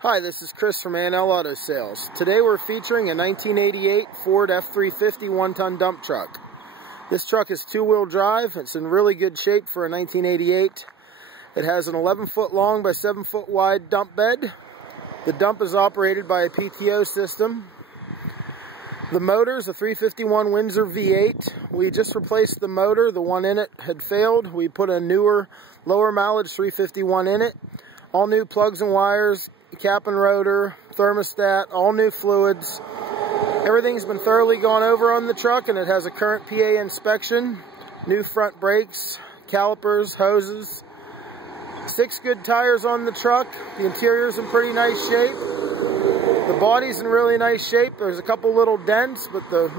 Hi, this is Chris from A&L Auto Sales. Today we're featuring a 1988 Ford F-350 one-ton dump truck. This truck is two-wheel drive. It's in really good shape for a 1988. It has an 11-foot long by 7-foot wide dump bed. The dump is operated by a PTO system. The motor is a 351 Windsor V8. We just replaced the motor. The one in it had failed. We put a newer, lower mileage 351 in it. All new plugs and wires, cap and rotor, thermostat, all new fluids. Everything's been thoroughly gone over on the truck, and it has a current PA inspection, new front brakes, calipers, hoses, 6 good tires on the truck. The interior's in pretty nice shape. The body's in really nice shape. There's a couple little dents, but the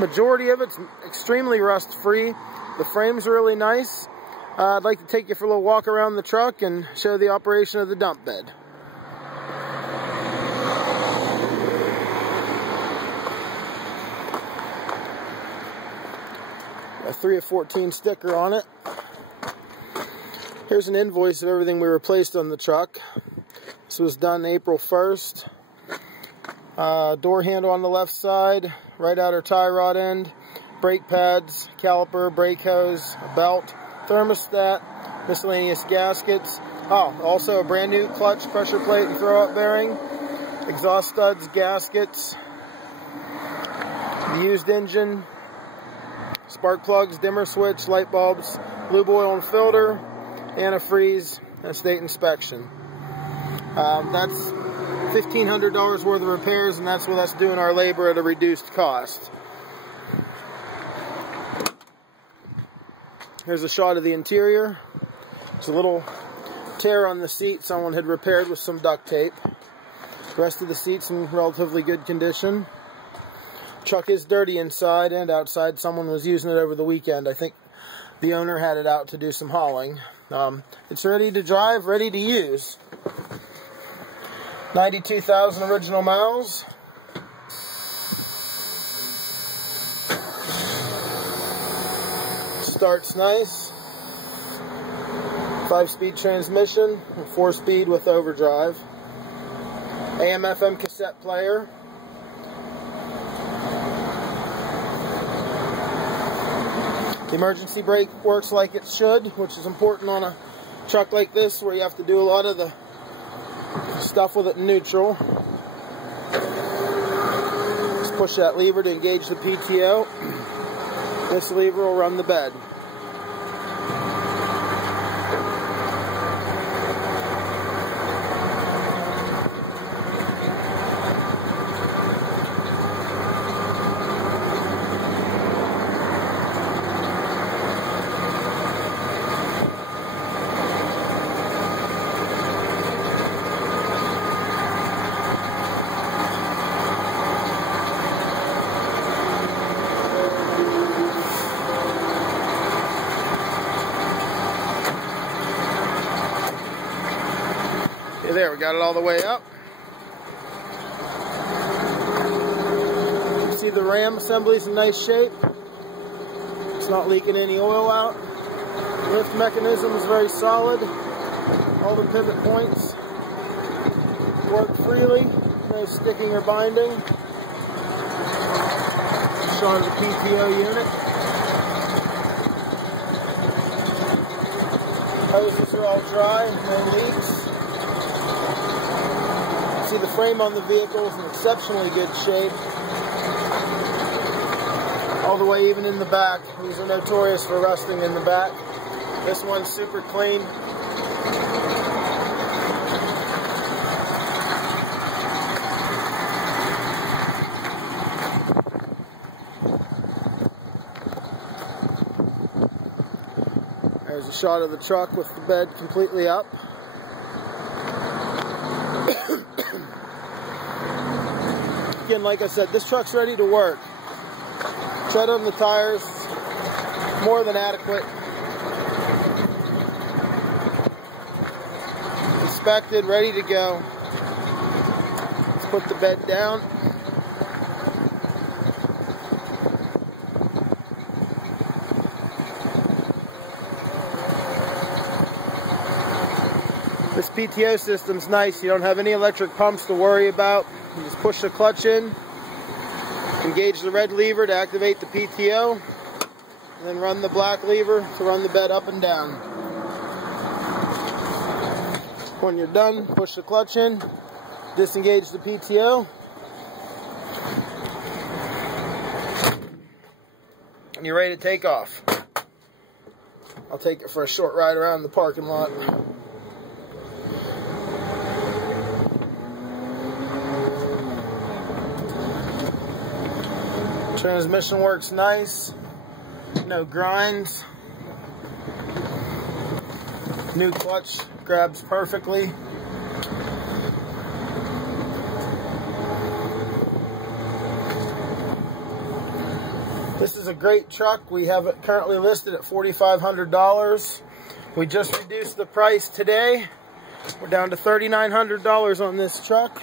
majority of it's extremely rust-free. The frame's really nice. I'd like to take you for a little walk around the truck and show the operation of the dump bed. A 3 of 14 sticker on it. Here's an invoice of everything we replaced on the truck. This was done April 1st. Door handle on the left side, right outer tie rod end, brake pads, caliper, brake hose, a belt, thermostat, miscellaneous gaskets. Also a brand new clutch, pressure plate, and throw-up bearing, exhaust studs, gaskets, the used engine, spark plugs, dimmer switch, light bulbs, lube oil and filter, antifreeze, and a state inspection. That's $1,500 worth of repairs, and that's with us doing our labor at a reduced cost. Here's a shot of the interior. There's a little tear on the seat someone had repaired with some duct tape. The rest of the seat's in relatively good condition. Truck is dirty inside and outside. Someone was using it over the weekend. I think the owner had it out to do some hauling. It's ready to drive, ready to use. 92,000 original miles. Starts nice. 5-speed transmission, 4-speed with overdrive. AM/FM cassette player. The emergency brake works like it should, which is important on a truck like this where you have to do a lot of the stuff with it in neutral. Just push that lever to engage the PTO. This lever will run the bed. There, we got it all the way up. You can see the ram assembly's in nice shape. It's not leaking any oil out. The lift mechanism is very solid. All the pivot points work freely. No sticking or binding. Shot of the PTO unit. Hoses are all dry, no leaks. See, the frame on the vehicle is in exceptionally good shape. All the way even in the back. These are notorious for rusting in the back. This one's super clean. There's a shot of the truck with the bed completely up. Again, like I said, this truck's ready to work. Tread on the tires, more than adequate. Inspected, ready to go. Let's put the bed down. This PTO system's nice. You don't have any electric pumps to worry about. You just push the clutch in, engage the red lever to activate the PTO, and then run the black lever to run the bed up and down. When you're done, push the clutch in, disengage the PTO, and you're ready to take off. I'll take it for a short ride around the parking lot. Transmission works nice, no grinds. New clutch grabs perfectly. This is a great truck. We have it currently listed at $4,500. We just reduced the price today. We're down to $3,900 on this truck.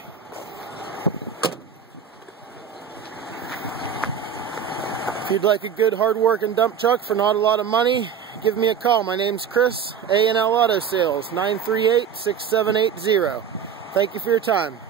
If you'd like a good hard-working dump truck for not a lot of money, give me a call. My name's Chris, A&L Auto Sales, 938-6780. Thank you for your time.